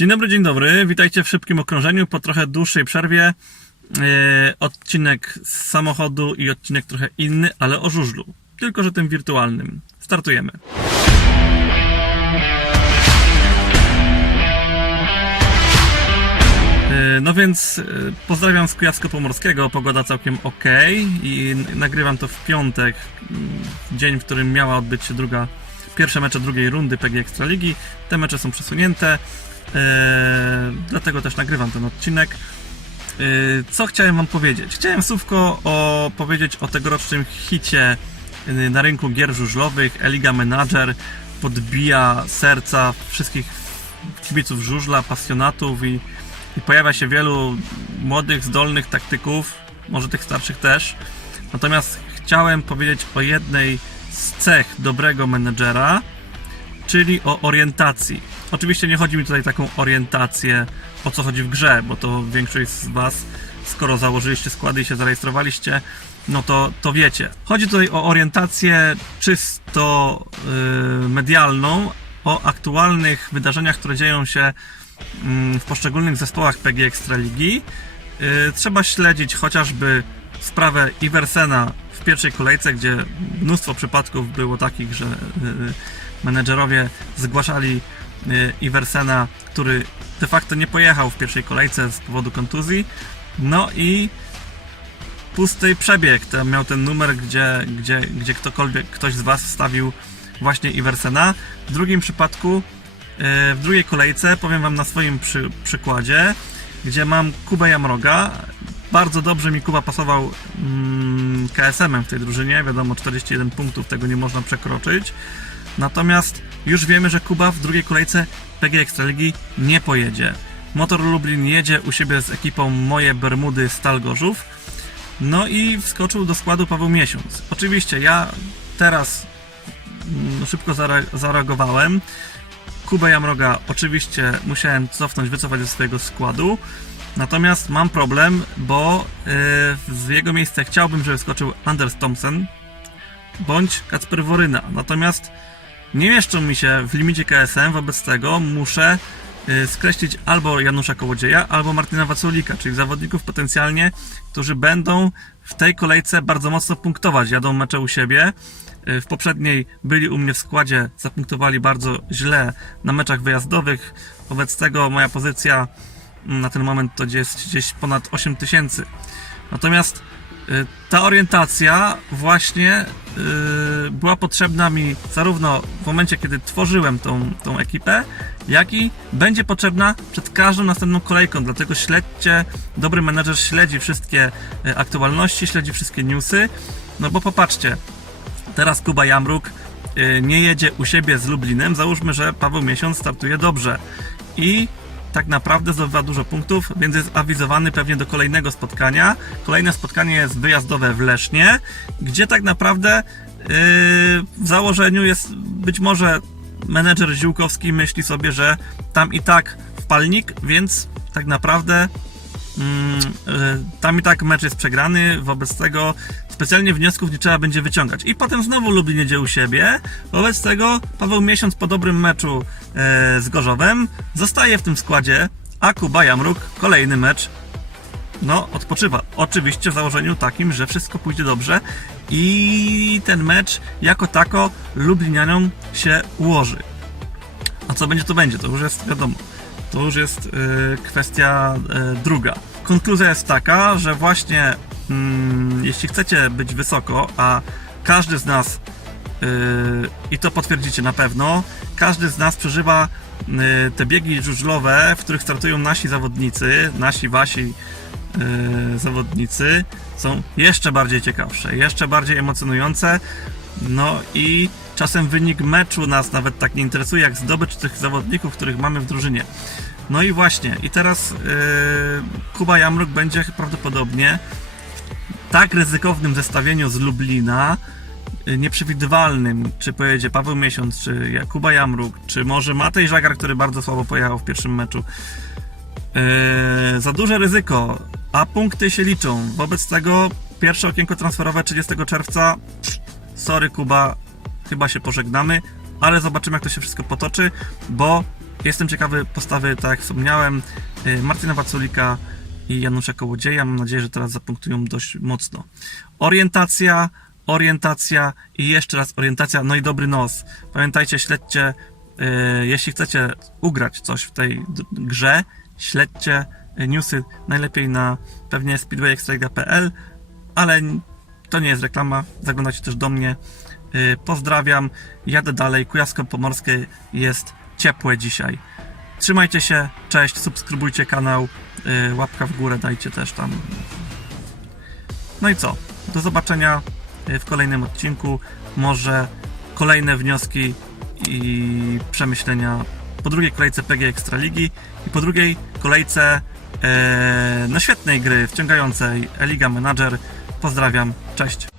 Dzień dobry, dzień dobry. Witajcie w szybkim okrążeniu po trochę dłuższej przerwie. E, odcinek z samochodu i odcinek trochę inny, ale o żużlu. Tylko, że tym wirtualnym. Startujemy. E, No więc e, pozdrawiam z Kujawsko-Pomorskiego, pogoda całkiem ok i nagrywam to w piątek, m, dzień, w którym miała odbyć się druga, pierwsze mecze drugiej rundy PG Ekstraligi. Te mecze są przesunięte, dlatego też nagrywam ten odcinek. E, Co chciałem wam powiedzieć? Chciałem słówko o, powiedzieć o tegorocznym hicie e, na rynku gier żużlowych. Eliga Manager podbija serca wszystkich kibiców żużla, pasjonatów i, i pojawia się wielu młodych, zdolnych taktyków, może tych starszych też. Natomiast chciałem powiedzieć o jednej z cech dobrego menedżera, czyli o orientacji. Oczywiście nie chodzi mi tutaj taką orientację, o co chodzi w grze, bo to większość z Was, skoro założyliście składy i się zarejestrowaliście, no to, to wiecie. Chodzi tutaj o orientację czysto yy, medialną, o aktualnych wydarzeniach, które dzieją się mm, w poszczególnych zespołach PG Ekstraligi. Yy, trzeba śledzić chociażby sprawę Iversena w pierwszej kolejce, gdzie mnóstwo przypadków było takich, że yy, menedżerowie zgłaszali yy, Iversena, który de facto nie pojechał w pierwszej kolejce z powodu kontuzji. No i pusty przebieg. Miał ten numer, gdzie, gdzie, gdzie ktokolwiek, ktoś z Was wstawił właśnie Iversena. W drugim przypadku, e, w drugiej kolejce, powiem Wam na swoim przy, przykładzie, gdzie mam Kubę Jamroga. Bardzo dobrze mi Kuba pasował mm, KSM-em w tej drużynie. Wiadomo, 41 punktów, tego nie można przekroczyć. Natomiast już wiemy, że Kuba w drugiej kolejce PG Ekstraligi nie pojedzie. Motor Lublin jedzie u siebie z ekipą Moje Bermudy Stal Gorzów. No i wskoczył do składu Paweł Miesiąc. Oczywiście ja teraz mm, szybko zare- zareagowałem. Kubę Jamroga oczywiście musiałem cofnąć, wycofać ze swojego składu. Natomiast mam problem, bo yy, w jego miejsce chciałbym, żeby wskoczył Anders Thompson bądź Kacper Woryna. Natomiast nie mieszczą mi się w limicie KSM, wobec tego muszę y, skreślić albo Janusza Kołodzieja, albo Martyna Waculika, czyli zawodników potencjalnie, którzy będą w tej kolejce bardzo mocno punktować. Jadą mecze u siebie. Y, W poprzedniej byli u mnie w składzie, zapunktowali bardzo źle na meczach wyjazdowych. Wobec tego moja pozycja mm, na ten moment to jest gdzieś ponad 8 tysięcy. Natomiast ta orientacja właśnie y, była potrzebna mi zarówno w momencie, kiedy tworzyłem tą, tą ekipę, jak i będzie potrzebna przed każdą następną kolejką. Dlatego śledźcie, dobry menedżer śledzi wszystkie y, aktualności, śledzi wszystkie newsy. No bo popatrzcie, teraz Kuba Jamruk y, nie jedzie u siebie z Lublinem. Załóżmy, że Paweł Miesiąc startuje dobrze i tak naprawdę zdobywa dużo punktów, więc jest awizowany pewnie do kolejnego spotkania. Kolejne spotkanie jest wyjazdowe w Lesznie, gdzie tak naprawdę yy, w założeniu jest być może menedżer Ziółkowski myśli sobie, że tam i tak wpalnik, więc tak naprawdę Mm, y, tam i tak mecz jest przegrany, wobec tego specjalnie wniosków nie trzeba będzie wyciągać. I potem znowu Lublin jedzie u siebie, wobec tego Paweł Miesiąc po dobrym meczu e, z Gorzowem zostaje w tym składzie, a Kuba Jamruk kolejny mecz no, odpoczywa. Oczywiście w założeniu takim, że wszystko pójdzie dobrze i ten mecz jako tako Lublinianom się ułoży. A co będzie, to będzie. To już jest wiadomo. To już jest y, kwestia y, druga. Konkluzja jest taka, że właśnie mm, jeśli chcecie być wysoko, a każdy z nas y, i to potwierdzicie na pewno, każdy z nas przeżywa y, te biegi żużlowe, w których startują nasi zawodnicy, nasi, wasi y, zawodnicy, są jeszcze bardziej ciekawsze, jeszcze bardziej emocjonujące. No i czasem wynik meczu nas nawet tak nie interesuje, jak zdobycz tych zawodników, których mamy w drużynie. No i właśnie, i teraz yy, Kuba Jamruk będzie prawdopodobnie tak ryzykownym zestawieniu z Lublina, yy, nieprzewidywalnym, czy pojedzie Paweł Miesiąc, czy Kuba Jamruk, czy może Matej Żagar, który bardzo słabo pojechał w pierwszym meczu. Yy, za duże ryzyko, a punkty się liczą. Wobec tego pierwsze okienko transferowe 30 czerwca. Sorry Kuba, chyba się pożegnamy, ale zobaczymy jak to się wszystko potoczy, bo Jestem ciekawy postawy, tak jak wspomniałem, y, Martyna Waculika i Janusza Kołodzieja. Mam nadzieję, że teraz zapunktują dość mocno. Orientacja, orientacja i jeszcze raz orientacja, no i dobry nos. Pamiętajcie, śledźcie, y, jeśli chcecie ugrać coś w tej grze, śledźcie newsy najlepiej na pewnie speedwayextraliga.pl, ale to nie jest reklama, zaglądajcie też do mnie. Y, Pozdrawiam, jadę dalej, Kujawsko-Pomorskie jest ciepłe dzisiaj. Trzymajcie się, cześć, subskrybujcie kanał, y, łapka w górę dajcie też tam. No i co? Do zobaczenia y, w kolejnym odcinku. Może kolejne wnioski i przemyślenia po drugiej kolejce PG Ekstraligi i po drugiej kolejce e, no świetnej gry, wciągającej Eliga Manager. Pozdrawiam, cześć.